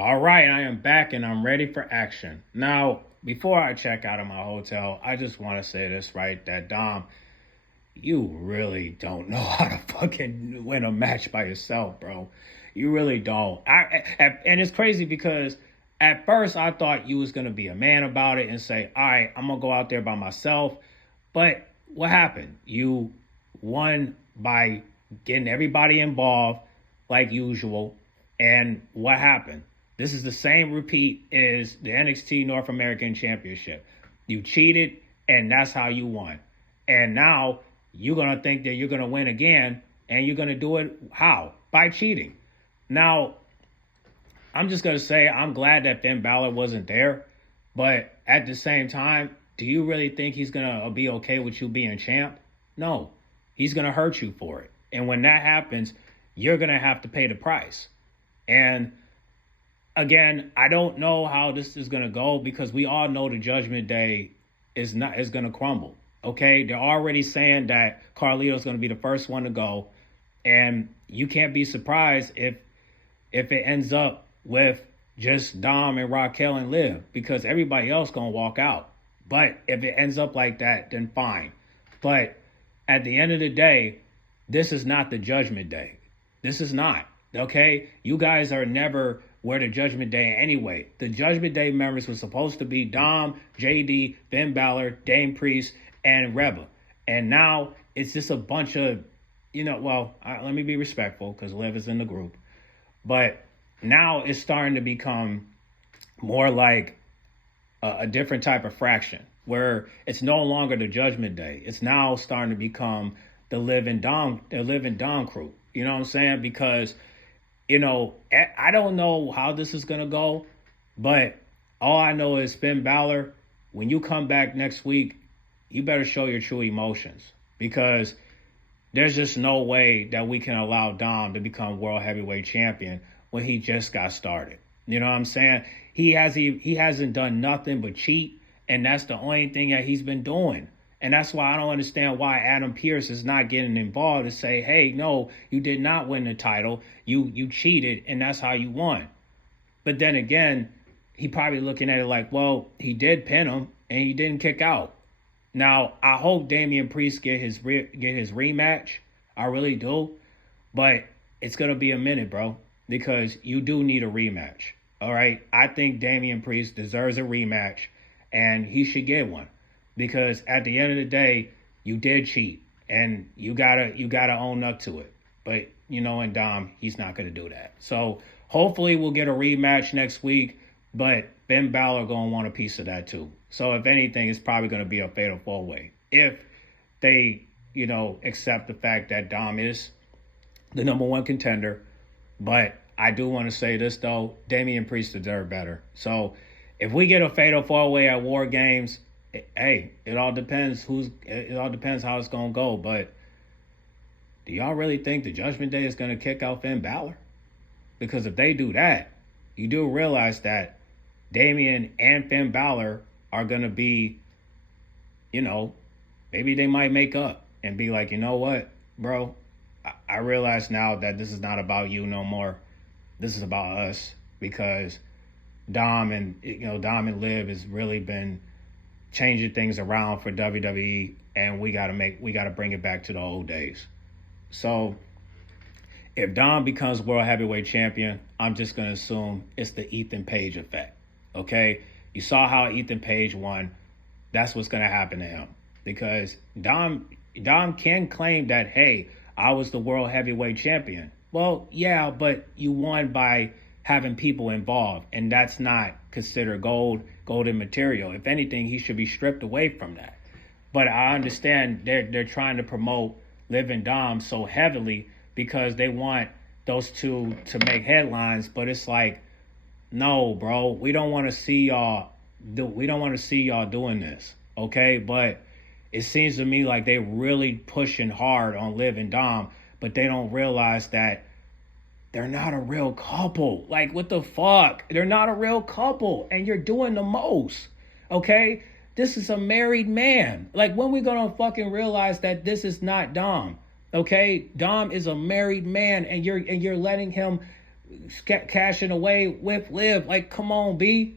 All right, I am back and I'm ready for action. Now, before I check out of my hotel, I just want to say this, right? That Dom, you really don't know how to fucking win a match by yourself, bro. You really don't. And it's crazy because at first I thought you was gonna be a man about it and say, all right, I'm gonna go out there by myself. But what happened? You won by getting everybody involved like usual. And what happened? This is the same repeat as the NXT North American Championship. You cheated, and that's how you won. And now you're going to think that you're going to win again, and you're going to do it how? By cheating. Now, I'm just going to say I'm glad that Finn Balor wasn't there. But at the same time, do you really think he's going to be okay with you being champ? No. He's going to hurt you for it. And when that happens, you're going to have to pay the price. And again, I don't know how this is going to go because we all know the Judgment Day is going to crumble. Okay, they're already saying that Carlito's going to be the first one to go, and you can't be surprised if it ends up with just Dom and Raquel and Liv because everybody else going to walk out. But if it ends up like that, then fine. But at the end of the day, this is not the Judgment Day. This is not. Okay, you guys are never where the Judgment Day anyway. The Judgment Day members were supposed to be Dom, JD, Finn Balor, Dame Priest, and Reba. And now it's just a bunch of, let me be respectful because Liv is in the group. But now it's starting to become more like a different type of fraction where it's no longer the Judgment Day. It's now starting to become the Liv and Dom crew. You know what I'm saying? Because I don't know how this is going to go, but all I know is Finn Balor, when you come back next week, you better show your true emotions because there's just no way that we can allow Dom to become World Heavyweight Champion when he just got started. You know what I'm saying? He hasn't done nothing but cheat, and that's the only thing that he's been doing. And that's why I don't understand why Adam Pearce is not getting involved to say, hey, no, you did not win the title. You cheated, and that's how you won. But then again, he probably looking at it like, well, he did pin him, and he didn't kick out. Now, I hope Damian Priest get his rematch. I really do. But it's going to be a minute, bro, because you do need a rematch. All right? I think Damian Priest deserves a rematch, and he should get one. Because at the end of the day, you did cheat, and you gotta own up to it. But and Dom, he's not gonna do that. So hopefully we'll get a rematch next week. But Finn Balor gonna want a piece of that too. So if anything, it's probably gonna be a fatal four-way if they accept the fact that Dom is the number one contender. But I do want to say this though, Damian Priest deserves better. So if we get a fatal four-way at War Games. Hey, it all depends how it's gonna go. But do y'all really think the Judgment Day is gonna kick out Finn Balor? Because if they do that, you do realize that Damian and Finn Balor are gonna be, maybe they might make up and be like, you know what, bro? I realize now that this is not about you no more. This is about us because Dom and Liv has really been changing things around for WWE, and we gotta bring it back to the old days. So if Dom becomes World Heavyweight Champion, I'm just gonna assume it's the Ethan Page effect. Okay? You saw how Ethan Page won. That's what's gonna happen to him. Because Dom can claim that, hey, I was the World Heavyweight Champion. Well, yeah, but you won by having people involved, and that's not considered golden material. If anything, he should be stripped away from that. But I understand they're trying to promote Liv and Dom so heavily because they want those two to make headlines. But it's like, no, bro, we don't want to see y'all doing this, okay? But it seems to me like they're really pushing hard on Liv and Dom, but they don't realize that they're not a real couple. Like, what the fuck? They're not a real couple, and you're doing the most, okay? This is a married man. Like, when we gonna fucking realize that this is not Dom, okay? Dom is a married man, and you're letting him cashing away with Liv. Like, come on, B.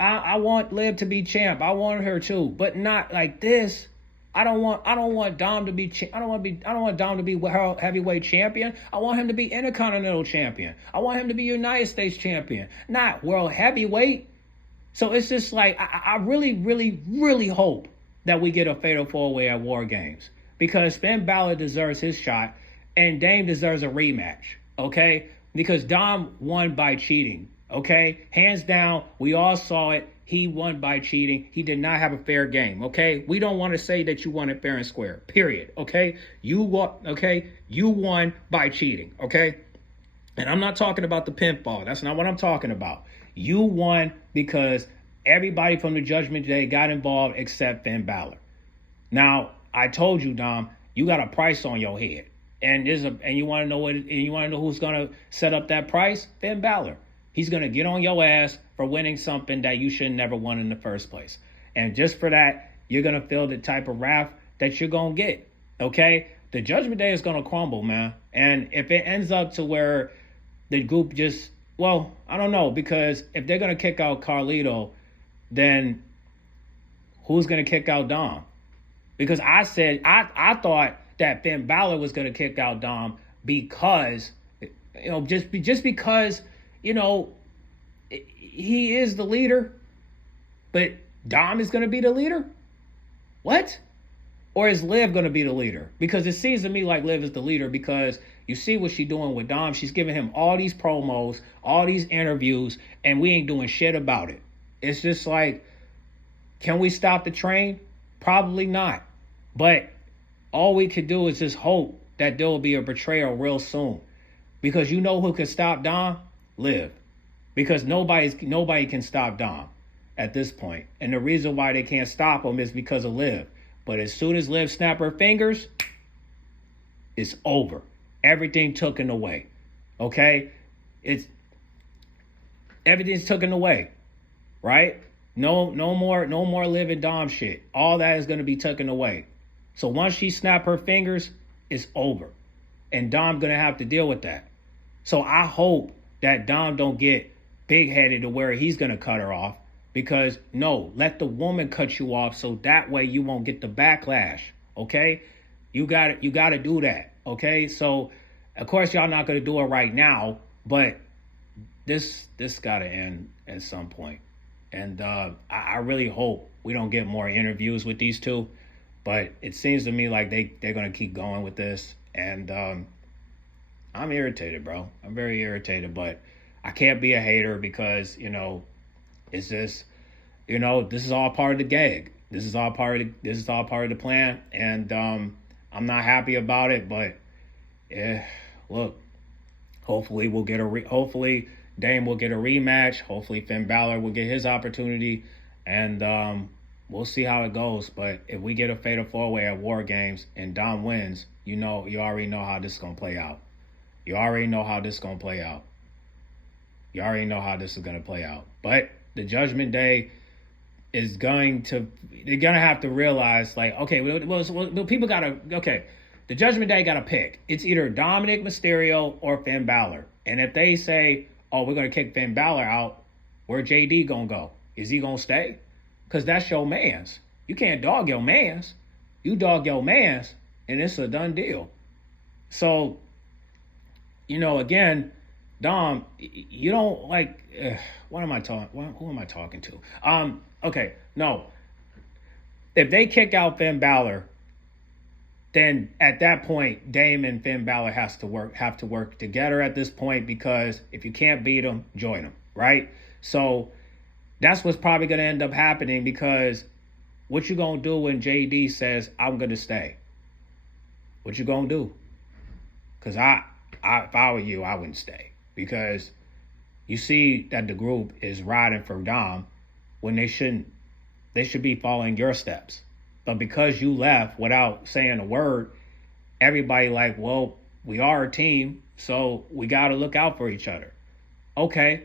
I want Liv to be champ. I want her too, but not like this. I don't want Dom to be. I don't want Dom to be world heavyweight champion. I want him to be intercontinental champion. I want him to be United States champion, not world heavyweight. So it's just like I really, really, really hope that we get a fatal four-way at War Games, because Finn Balor deserves his shot, and Dame deserves a rematch. Okay, because Dom won by cheating. Okay, hands down, we all saw it. He won by cheating. He did not have a fair game. Okay, we don't want to say that you won it fair and square. Period. Okay, you won by cheating. Okay, and I'm not talking about the pinfall. That's not what I'm talking about. You won because everybody from the Judgment Day got involved except Finn Balor. Now, I told you, Dom, you got a price on your head, and you want to know who's gonna set up that price? Finn Balor. He's going to get on your ass for winning something that you should never won in the first place. And just for that, you're going to feel the type of wrath that you're going to get. Okay? The Judgment Day is going to crumble, man. And if it ends up to where the group just, well, I don't know. Because if they're going to kick out Carlito, then who's going to kick out Dom? Because I thought that Finn Balor was going to kick out Dom because, just because, he is the leader, but Dom is going to be the leader? What? Or is Liv going to be the leader? Because it seems to me like Liv is the leader, because you see what she's doing with Dom. She's giving him all these promos, all these interviews, and we ain't doing shit about it. It's just like, can we stop the train? Probably not. But all we could do is just hope that there will be a betrayal real soon. Because you know who can stop Dom? Liv. Because nobody can stop Dom at this point. And the reason why they can't stop him is because of Liv. But as soon as Liv snap her fingers, it's over. Everything taken away. Okay? Everything's taken away. Right? No more Liv and Dom shit. All that is going to be taken away. So once she snap her fingers, it's over. And Dom going to have to deal with that. So I hope that Dom don't get big-headed to where he's going to cut her off. Because, no, let the woman cut you off so that way you won't get the backlash, okay? You got to do that, okay? So, of course, y'all not going to do it right now, but this got to end at some point. And I really hope we don't get more interviews with these two. But it seems to me like they're going to keep going with this. And I'm irritated, bro. I'm very irritated, but I can't be a hater because, it's just, this is all part of the gag. This is all part of the plan. And I'm not happy about it, but look, hopefully hopefully Dame will get a rematch. Hopefully Finn Balor will get his opportunity, and we'll see how it goes. But if we get a fatal four-way at War Games and Dom wins, you already know how this is going to play out. You already know how this is going to play out. You already know how this is going to play out. But the Judgment Day they're going to have to realize, like, okay, well people got to, okay, the Judgment Day got to pick. It's either Dominic Mysterio or Finn Balor. And if they say, oh, we're going to kick Finn Balor out, where JD going to go? Is he going to stay? Because that's your mans. You can't dog your mans. You dog your mans, and it's a done deal. So, again, Dom, you don't like, what am I talking? Who am I talking to? Okay, no. If they kick out Finn Balor, then at that point, Dame and Finn Balor have to work together at this point, because if you can't beat them, join them, right? So that's what's probably going to end up happening, because what you going to do when JD says, I'm going to stay? What you going to do? Because if I were you, I wouldn't stay, because you see that the group is riding for Dom when they shouldn't. They should be following your steps. But because you left without saying a word, everybody like, well, we are a team, so we got to look out for each other. Okay,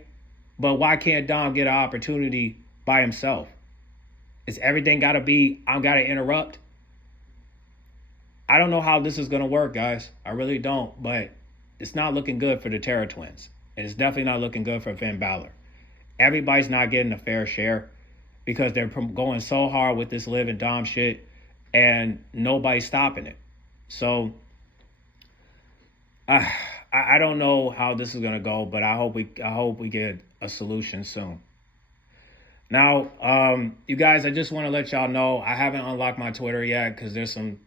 but why can't Dom get an opportunity by himself? Is everything got to be, I'm got to interrupt? I don't know how this is going to work, guys. I really don't, but it's not looking good for the Terra Twins. And it's definitely not looking good for Finn Balor. Everybody's not getting a fair share because they're going so hard with this Liv and Dom shit, and nobody's stopping it. So I don't know how this is gonna go, but I hope we get a solution soon. Now, you guys, I just want to let y'all know I haven't unlocked my Twitter yet because there's some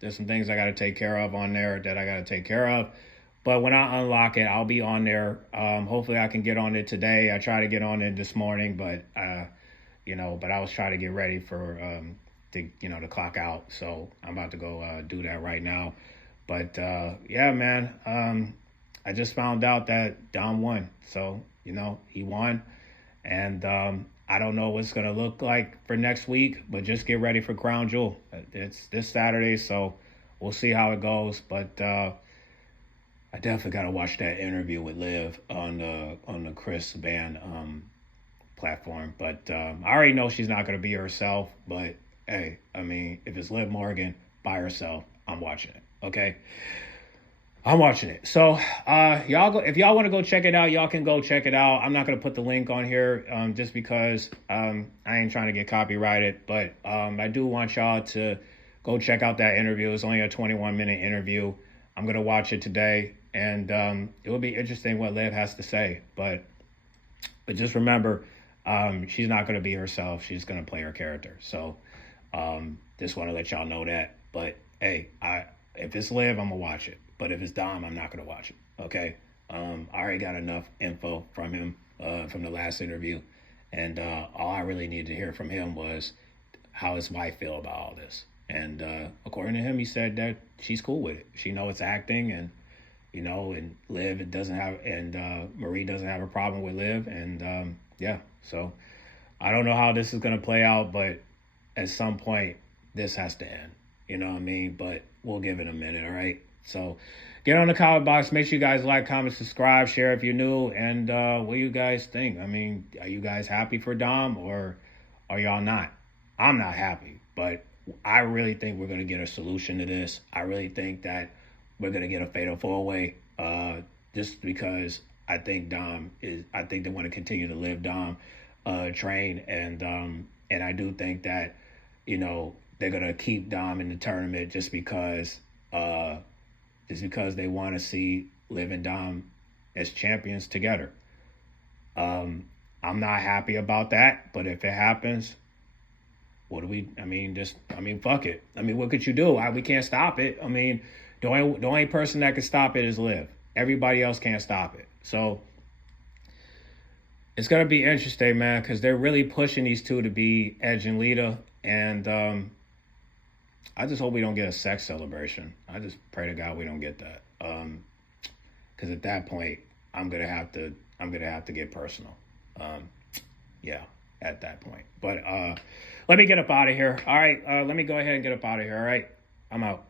things I got to take care of on there that I got to take care of. But when I unlock it, I'll be on there. Hopefully, I can get on it today. I tried to get on it this morning, but but I was trying to get ready for to clock out. So I'm about to go do that right now. But yeah, man, I just found out that Dom won. So he won. And I don't know what's going to look like for next week, but just get ready for Crown Jewel. It's this Saturday, so we'll see how it goes. But I definitely got to watch that interview with Liv on the Chris Band platform. But I already know she's not going to be herself. But, hey, I mean, if it's Liv Morgan by herself, I'm watching it, okay? I'm watching it. So y'all go, if y'all want to go check it out, y'all can go check it out. I'm not going to put the link on here just because I ain't trying to get copyrighted. But I do want y'all to go check out that interview. It's only a 21-minute interview. I'm going to watch it today. And it will be interesting what Liv has to say. But just remember, she's not going to be herself. She's going to play her character. So just want to let y'all know that. But, hey, if it's Liv, I'm going to watch it. But if it's Dom, I'm not going to watch it, okay? I already got enough info from him from the last interview. And all I really needed to hear from him was how his wife feel about all this. And according to him, he said that she's cool with it. She knows it's acting and, and Liv doesn't have, and Marie doesn't have a problem with Liv. And yeah, so I don't know how this is going to play out, but at some point, this has to end. You know what I mean? But we'll give it a minute, all right? So get on the comment box. Make sure you guys like, comment, subscribe, share if you're new. And what do you guys think? I mean, are you guys happy for Dom or are y'all not? I'm not happy, but I really think we're going to get a solution to this. I really think that we're going to get a fatal four-way just because I think I think they want to continue to live Dom train. And I do think that, they're going to keep Dom in the tournament just because they want to see Liv and Dom as champions together. I'm not happy about that, but if it happens, fuck it. I mean, what could you do? We can't stop it. I mean, the only person that can stop it is Liv. Everybody else can't stop it. So it's going to be interesting, man, because they're really pushing these two to be Edge and Lita. And I just hope we don't get a sex celebration. I just pray to God we don't get that. Because at that point, I'm gonna have to get personal. Yeah, at that point. But let me get up out of here. All right, let me go ahead and get up out of here. All right, I'm out.